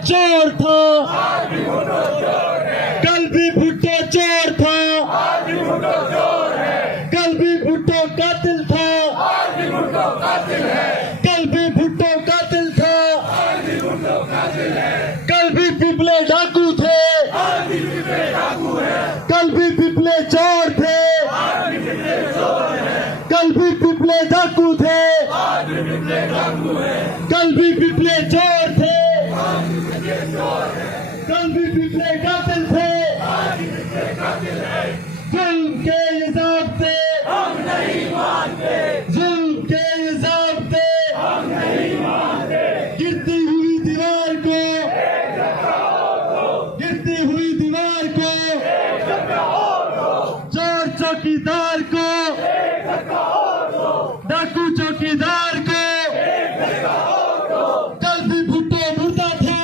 चोर था, कल भी भुट्टो चोर था, कल भी भुट्टो कातिल था, कल भी भुट्टो कातिल था, कल भी पिपले डाकू थे, कल भी पिपले चोर थे, कल भी पिपले डाकू थे, कल भी पिपले चोर थे, कल भी पिपले कातिल थे। जुल्म के हिसाब से हम नहीं मानते, जुल्म के हिसाब से हम नहीं मानते। गिरती हुई दीवार को, गिरती हुई दीवार को, चोर चौकीदार को, डाकू चौकीदार को, कल भी भुट्टो मुर्दा था।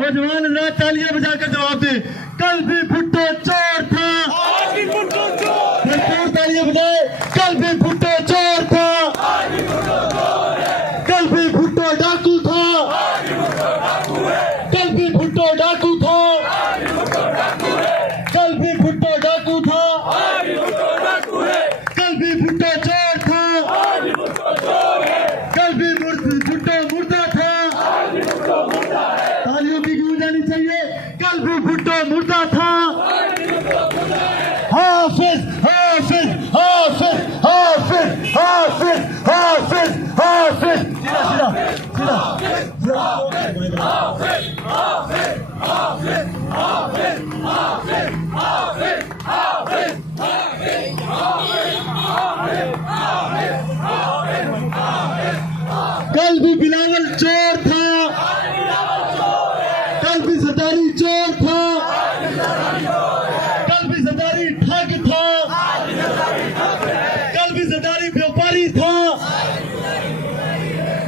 नौजवान रात तालियां बजाकर जवाब दे। कल भी भुट्टो चोर था, आज भी भुट्टो चोर। भरपूर तालियां बजाए। कल भी भुट्टो चोर था, आज भी भुट्टो चोर है। कल भी भुट्टो डाकू था, आज भी भुट्टो डाकू है। कल भी भुट्टो डाकू था, आज भी भुट्टो डाकू है। कल भी भुट्टो डाकू था, आज भी भुट्टो डाकू है। कल भी भुट्टो चोर था, आज भी भुट्टो चोर है। कल भी भुट्टो मुर्दा था, आज भी भुट्टो मुर्दा है। तालियों की गूंज आनी चाहिए। कल भी भुट्टो मुर्दा था, आज भी भुट्टो मुर्दा है। हाफिज हाफिज हाफिज हाफिज हाफिज हाफिज हाफिज। सीधा सीधा सीधा हाफिज हाफिज हाफिज हाफिज हाफिज हाफिज हाफिज हाफिज हाफिज। कल भी बिलावल चोर था, कल भी सदारी चोर था, कल भी सदारी ठग था, कल भी सदारी व्यापारी था,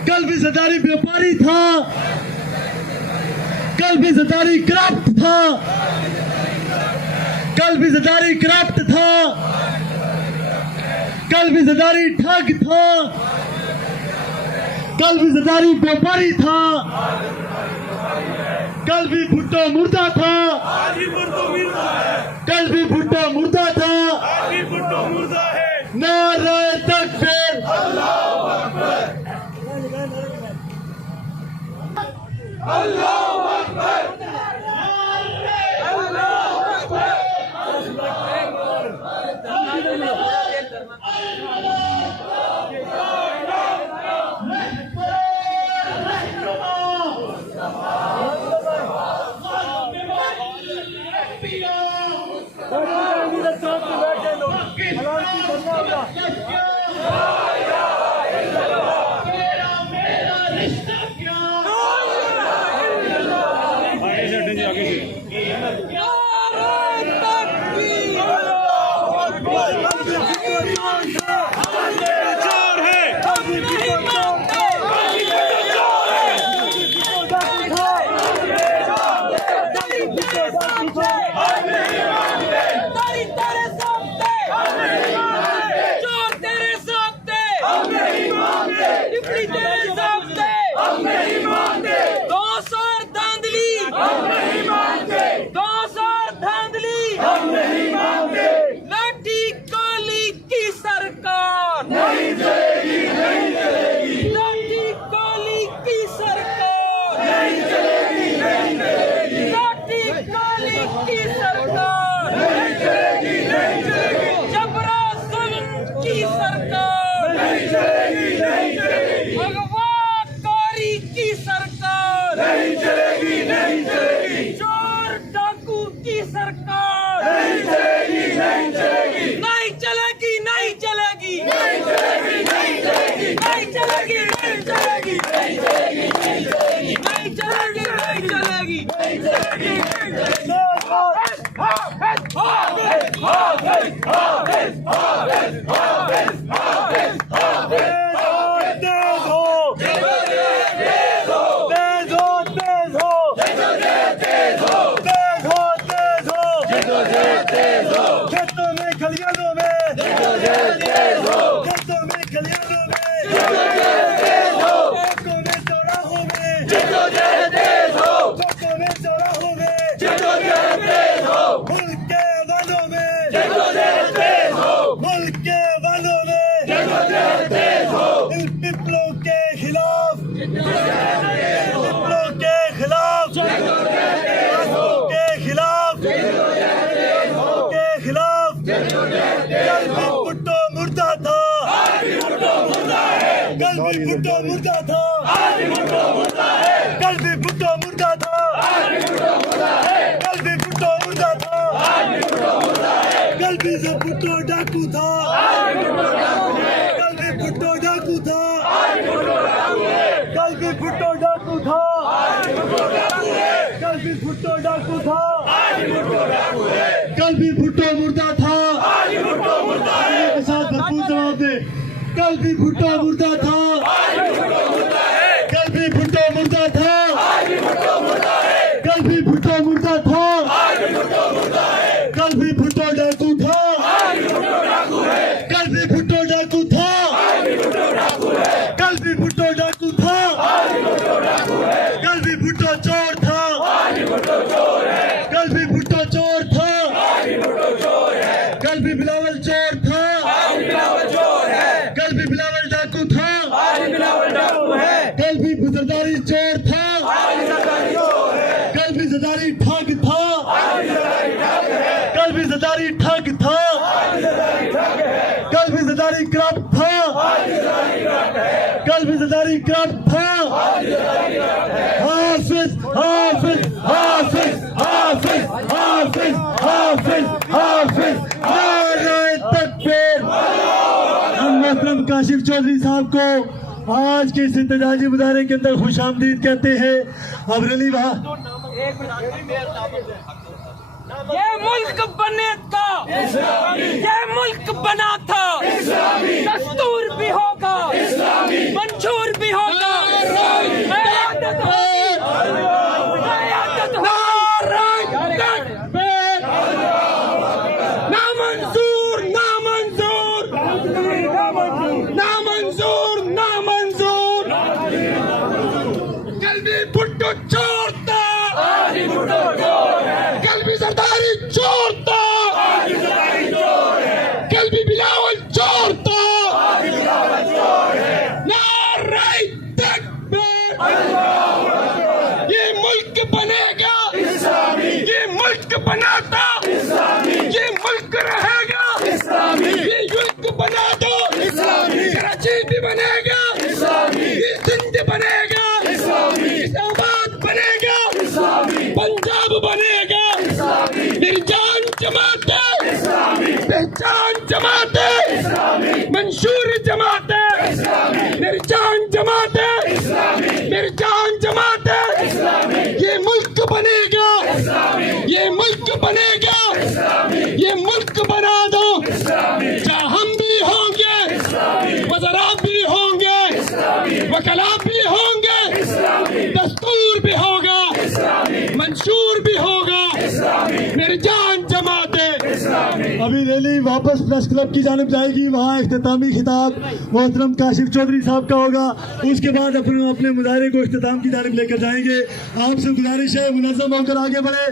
कल भी सदारी व्यापारी था, कल भी सदारी क्राफ्ट था, कल भी सदारी क्राफ्ट था, कल भी सदारी ठग था, कल भी सदारी व्यापारी था, कल भी भुट्टो मुर्दा था, आज भी भुट्टो मुर्दा है। कल भी भुट्टो मुर्दा था, आज भी भुट्टो मुर्दा है। नारे तकबीर, अल्लाहू अकबर, अल्लाहू अकबर, अल्लाहू अकबर। रिश्ता क्या लाठी काली की सरकार नहीं चलेगी, नहीं चलेगी। लाठी काली की सरकार नहीं चलेगी, नहीं चलेगी। लाठी काली की सरकार नहीं चलेगी, नहीं चलेगी। जबरा जुल्म की सरकार नहीं चलेगी, नहीं चलेगी। अगवाकारी की सरकार नहीं चलेगी, नहीं चलेगी। चोर डाकू की सरकार नहीं चलेगी, नहीं चलेगी। नहीं चलेगी, नहीं चलेगी, नहीं चलेगी, नहीं चलेगी। नहीं चलेगी, नहीं चलेगी, नहीं चलेगी, नहीं चलेगी। नहीं चलेगी, नहीं चलेगी, नहीं चलेगी, नहीं चलेगी। खेतों में खलियानों में खेतों में खलियानों में चौकों में चौराहों में चौकों में चौराहों में मुल्क के वालों में मुल्क के वालों में इन पिपलों के खिलाफ पिपलों के खिलाफ के खिलाफ कल भी भुट्टो मुर्दा था कल भी भुट्टो मुर्दा था कल भी भुट्टो मुर्दा था कल भी भुट्टो मुर्दा था कल भी से भुट्टो डाकू था कल भी भुट्टो डाकू था कल भी भुट्टो डाकू था कल भी भुट्टो डाकू था कल भी भुट्टो मुर्दा था के साथ भरपूर जवाब दे कल भी भुट्टो मुर्दा था कल भी भुट्टो मुर्दा था कल भी भुट्टो मुर्दा था कल भी भुट्टो डाकू था कल भी भुट्टो डाकू था कल भी भुट्टो डाकू था कल भी भुट्टो चोर था कल भी भुट्टो चोर था कल भी बिलावल चोर था कल भी बिलावल डाकू था कल भी जरदारी चोर था कल भी जरदारी ठग था कल भी जरदारी ठग था कल भी जरदारी करप्ट था कल भी जरदारी करप्ट था हाफिज हाफिज हाफिज हाफिज हाफिज हाफिज हाफिज नारे तकबीर। हम मोहतरम काशिफ चौधरी साहब को आज के इस इत्तेजाजी मुजाहरे के अंदर खुशामदीद कहते हैं। अब रली वहाँ ये मुल्क बने था ये मुल्क बना था दस्तूर भी होगा मंशूर भी होगा नामंजूर नामंजूर नामंजूर नामंजूर कल भी भुट्टो चोर था कल भी जरदारी चोर था कल भी बिलावल चोर था नारे तकबीर। ये मुल्क बनेगा ये मुल्क बनाता ये मुल्क रहेगा ये युल्क बना दो कराची भी बनेगा ये सिंध बनेगा इस्लामाबाद बनेगा पंजाब बनेगा मेरी जान जमाते पहचान जमाते मंशूर जमाते मेरी जान जमाते मेरी जान जमाते ये मुल्क बनेगा, ये मुल्क बनेगा, ये मुल्क बना दो जहाँ हम भी होंगे, वज़रा भी होंगे, वकला भी होंगे, दस्तूर भी होगा, मंशूर भी होगा, मेरी जान जमाते। अभी रैली वापस प्रेस क्लब की जानिब जाएगी, वहाँ इख्तितामी खिताब मोहतरम काशिफ चौधरी साहब का होगा। उसके बाद अपने मुजाहरे को इख्तिताम की जानिब लेकर जाएंगे। आपसे गुजारिश है मुनज़्ज़म होकर आगे बढ़े।